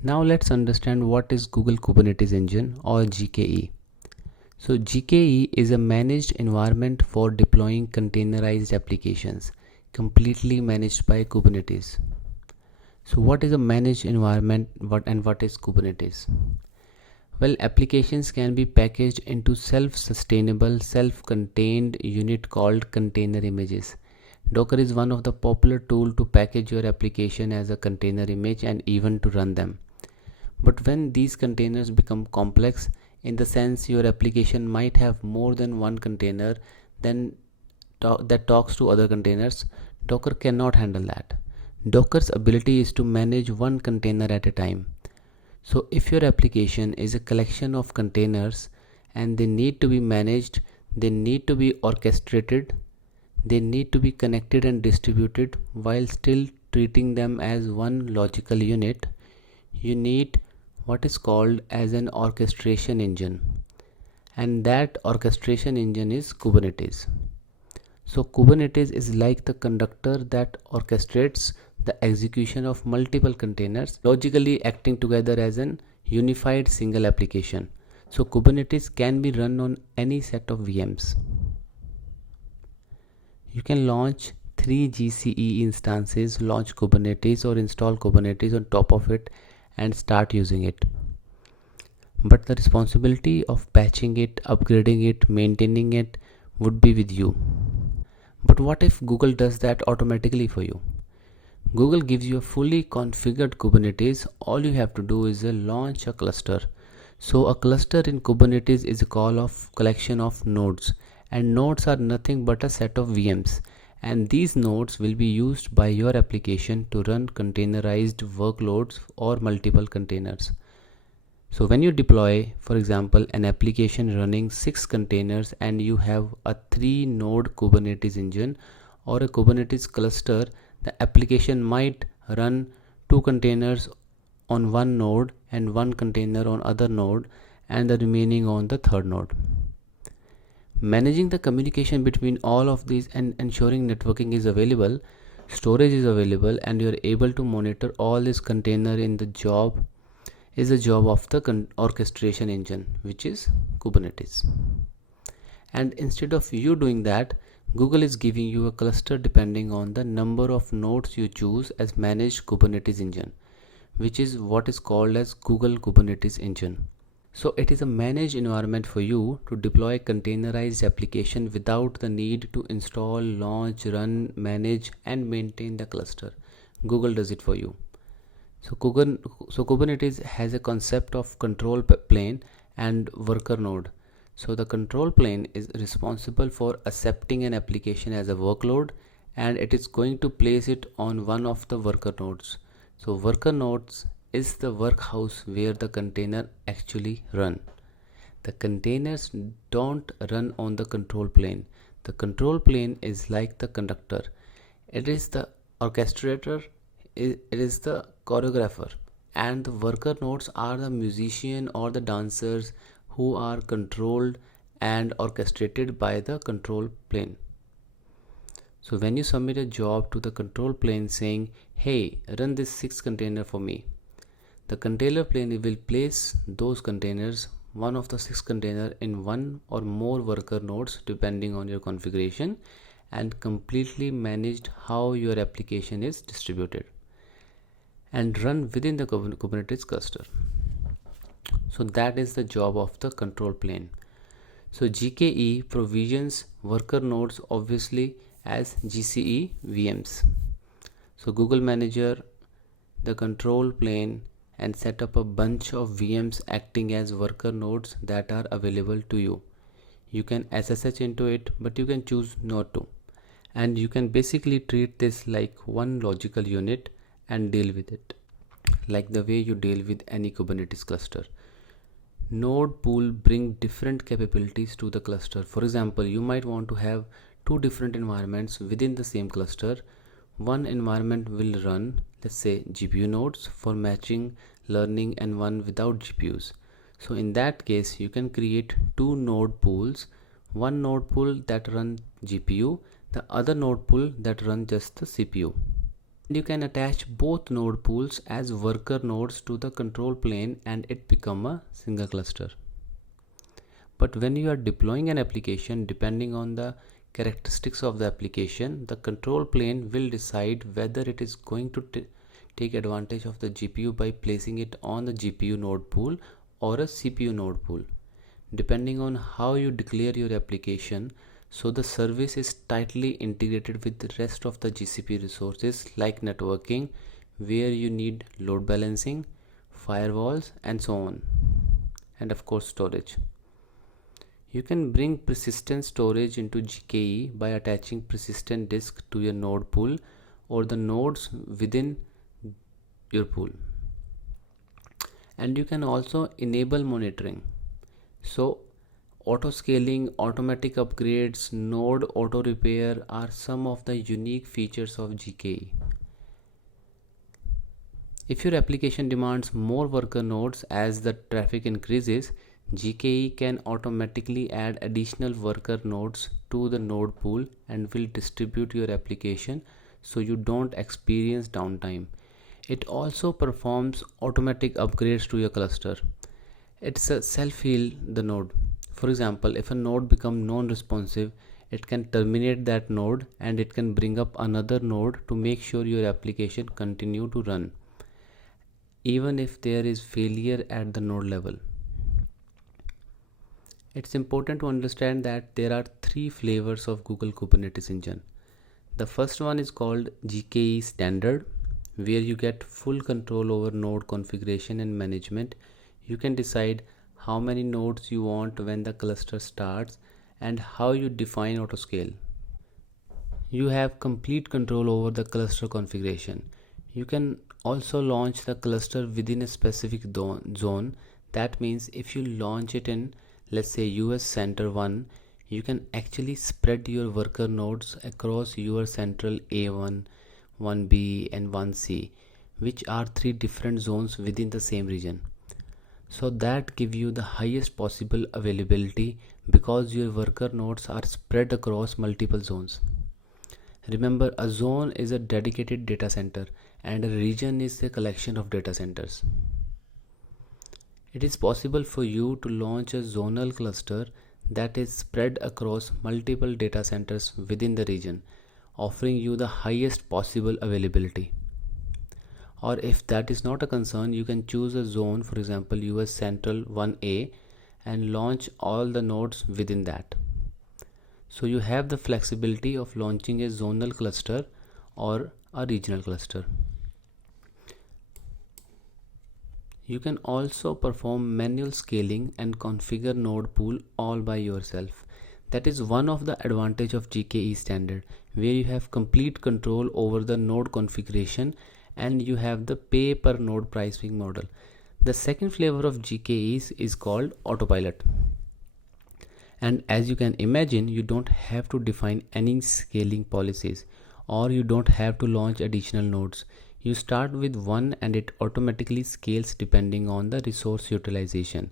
Now let's understand what is Google Kubernetes Engine or GKE. So GKE is a managed environment for deploying containerized applications, completely managed by Kubernetes. So what is a managed environment what is Kubernetes? Well, applications can be packaged into self-sustainable, self-contained unit called container images. Docker is one of the popular tools to package your application as a container image and even to run them. But when these containers become complex, in the sense your application might have more than one container that talks to other containers, Docker cannot handle that. Docker's ability is to manage one container at a time. So if your application is a collection of containers and they need to be managed, they need to be orchestrated, they need to be connected and distributed while still treating them as one logical unit, you need what is called as an orchestration engine, and that orchestration engine is Kubernetes. So Kubernetes is like the conductor that orchestrates the execution of multiple containers, logically acting together as an unified single application. So Kubernetes can be run on any set of VMs. You can launch 3 GCE instances, launch Kubernetes or install Kubernetes on top of it and start using it. But the responsibility of patching it, upgrading it, maintaining it would be with you. But what if Google does that automatically for you? Google gives you a fully configured Kubernetes. All you have to do is launch a cluster. So a cluster in Kubernetes is a collection of nodes, and nodes are nothing but a set of VMs, and these nodes will be used by your application to run containerized workloads or multiple containers. So when you deploy, for example, an application running 6 containers and you have a 3 node Kubernetes engine or a Kubernetes cluster, the application might run 2 containers on one node and 1 container on other node and the remaining on the third node. Managing the communication between all of these and ensuring networking is available, storage is available, and you are able to monitor all this container in the job is the job of the orchestration engine, which is Kubernetes. And instead of you doing that, Google is giving you a cluster depending on the number of nodes you choose as managed Kubernetes engine, which is what is called as Google Kubernetes engine. So it is a managed environment for you to deploy containerized application without the need to install, launch, run, manage and maintain the cluster. Google does it for you. So Kubernetes has a concept of control plane and worker node. So the control plane is responsible for accepting an application as a workload, and it is going to place it on one of the worker nodes. So worker nodes is the workhouse where the container actually run. The containers don't run on the control plane. The control plane is like the conductor. It is the orchestrator, it is the choreographer, and the worker nodes are the musician or the dancers who are controlled and orchestrated by the control plane. So when you submit a job to the control plane saying, hey, run this 6 container for me, the container plane will place those containers, one of the 6 container, in one or more worker nodes depending on your configuration, and completely managed how your application is distributed and run within the Kubernetes cluster. So that is the job of the control plane. So GKE provisions worker nodes obviously as GCE VMs. So Google Manager the control plane and set up a bunch of VMs acting as worker nodes that are available to you. You can SSH into it, but you can choose not to. And you can basically treat this like one logical unit and deal with it like the way you deal with any Kubernetes cluster. Node pool bring different capabilities to the cluster. For example, you might want to have 2 different environments within the same cluster. One environment will run, let's say, GPU nodes for matching, learning, and one without GPUs. So in that case, you can create 2 node pools, one node pool that run GPU, the other node pool that run just the CPU. You can attach both node pools as worker nodes to the control plane and it become a single cluster. But when you are deploying an application, depending on the characteristics of the application, the control plane will decide whether it is going to take advantage of the GPU by placing it on the GPU node pool or a CPU node pool, depending on how you declare your application. So the service is tightly integrated with the rest of the GCP resources like networking, where you need load balancing, firewalls, and so on, and of course storage. You can bring persistent storage into GKE by attaching persistent disk to your node pool or the nodes within your pool. And you can also enable monitoring. So auto scaling, automatic upgrades, node auto repair are some of the unique features of GKE. If your application demands more worker nodes as the traffic increases, GKE can automatically add additional worker nodes to the node pool and will distribute your application so you don't experience downtime. It also performs automatic upgrades to your cluster. It's a self-heal the node. For example, if a node becomes non-responsive, it can terminate that node and it can bring up another node to make sure your application continue to run, even if there is failure at the node level. It's important to understand that there are three flavors of Google Kubernetes Engine. The first one is called GKE Standard, where you get full control over node configuration and management. You can decide how many nodes you want when the cluster starts and how you define autoscale. You have complete control over the cluster configuration. You can also launch the cluster within a specific zone. That means if you launch it in, let's say, US Center 1, you can actually spread your worker nodes across your central A1, 1B and 1C, which are three different zones within the same region. So that gives you the highest possible availability because your worker nodes are spread across multiple zones. Remember, a zone is a dedicated data center and a region is a collection of data centers. It is possible for you to launch a zonal cluster that is spread across multiple data centers within the region, offering you the highest possible availability. Or if that is not a concern, you can choose a zone, for example US Central 1A, and launch all the nodes within that. So you have the flexibility of launching a zonal cluster or a regional cluster. You can also perform manual scaling and configure node pool all by yourself. That is one of the advantage of GKE Standard, where you have complete control over the node configuration and you have the pay per node pricing model. The second flavor of GKE is called Autopilot. And as you can imagine, you don't have to define any scaling policies or you don't have to launch additional nodes. You start with one and it automatically scales depending on the resource utilization.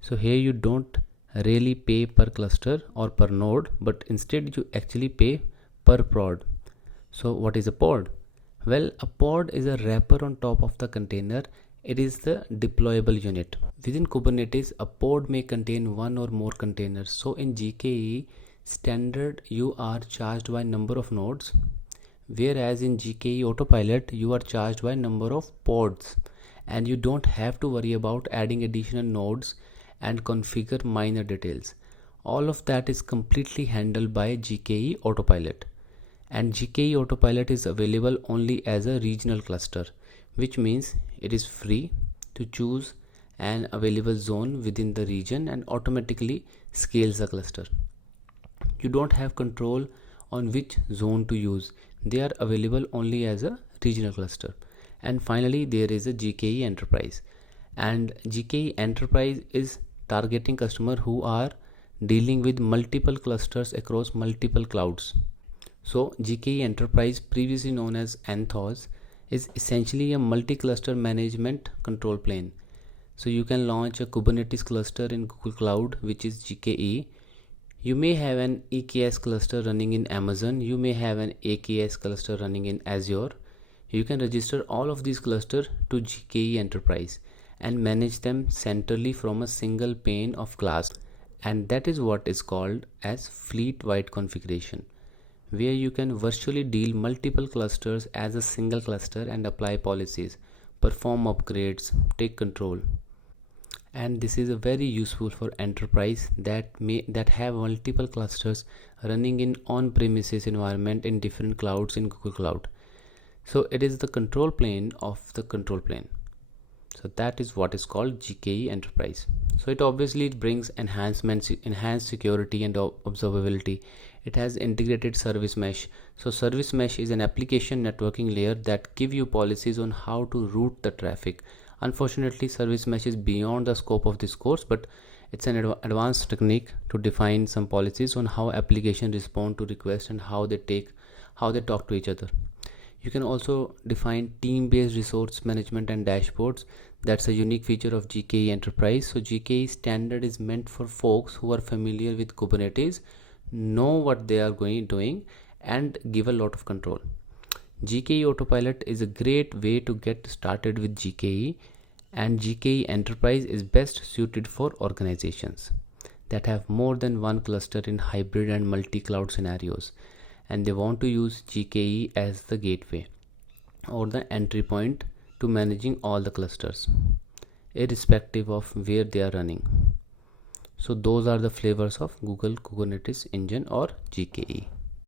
So here you don't really pay per cluster or per node, but instead you actually pay per pod. So what is a pod? Well, a pod is a wrapper on top of the container. It is the deployable unit. Within Kubernetes, a pod may contain one or more containers. So in GKE Standard, you are charged by number of nodes, whereas in GKE Autopilot, you are charged by number of pods, and you don't have to worry about adding additional nodes and configure minor details. All of that is completely handled by GKE Autopilot. And GKE Autopilot is available only as a regional cluster, which means it is free to choose an available zone within the region and automatically scales the cluster. You don't have control on which zone to use. They are available only as a regional cluster. And finally, there is a GKE Enterprise. And GKE Enterprise is targeting customers who are dealing with multiple clusters across multiple clouds. So GKE Enterprise, previously known as Anthos, is essentially a multi-cluster management control plane. So you can launch a Kubernetes cluster in Google Cloud, which is GKE. You may have an EKS cluster running in Amazon. You may have an AKS cluster running in Azure. You can register all of these clusters to GKE Enterprise and manage them centrally from a single pane of glass, and that is what is called as fleet-wide configuration, where you can virtually deal multiple clusters as a single cluster and apply policies, perform upgrades, take control. And this is a very useful for enterprise that have multiple clusters running in on-premises environment in different clouds in Google Cloud. So it is the control plane of the control plane. So that is what is called GKE Enterprise. So it obviously brings enhancements, enhanced security and observability. It has integrated service mesh. So service mesh is an application networking layer that give you policies on how to route the traffic. Unfortunately, service mesh is beyond the scope of this course, but it's an advanced technique to define some policies on how applications respond to requests and how they talk to each other. You can also define team-based resource management and dashboards. That's a unique feature of GKE Enterprise. So GKE standard is meant for folks who are familiar with Kubernetes, know what they are doing, and give a lot of control. GKE Autopilot is a great way to get started with GKE, and GKE Enterprise is best suited for organizations that have more than one cluster in hybrid and multi-cloud scenarios, and they want to use GKE as the gateway or the entry point to managing all the clusters, irrespective of where they are running. So those are the flavors of Google Kubernetes Engine or GKE.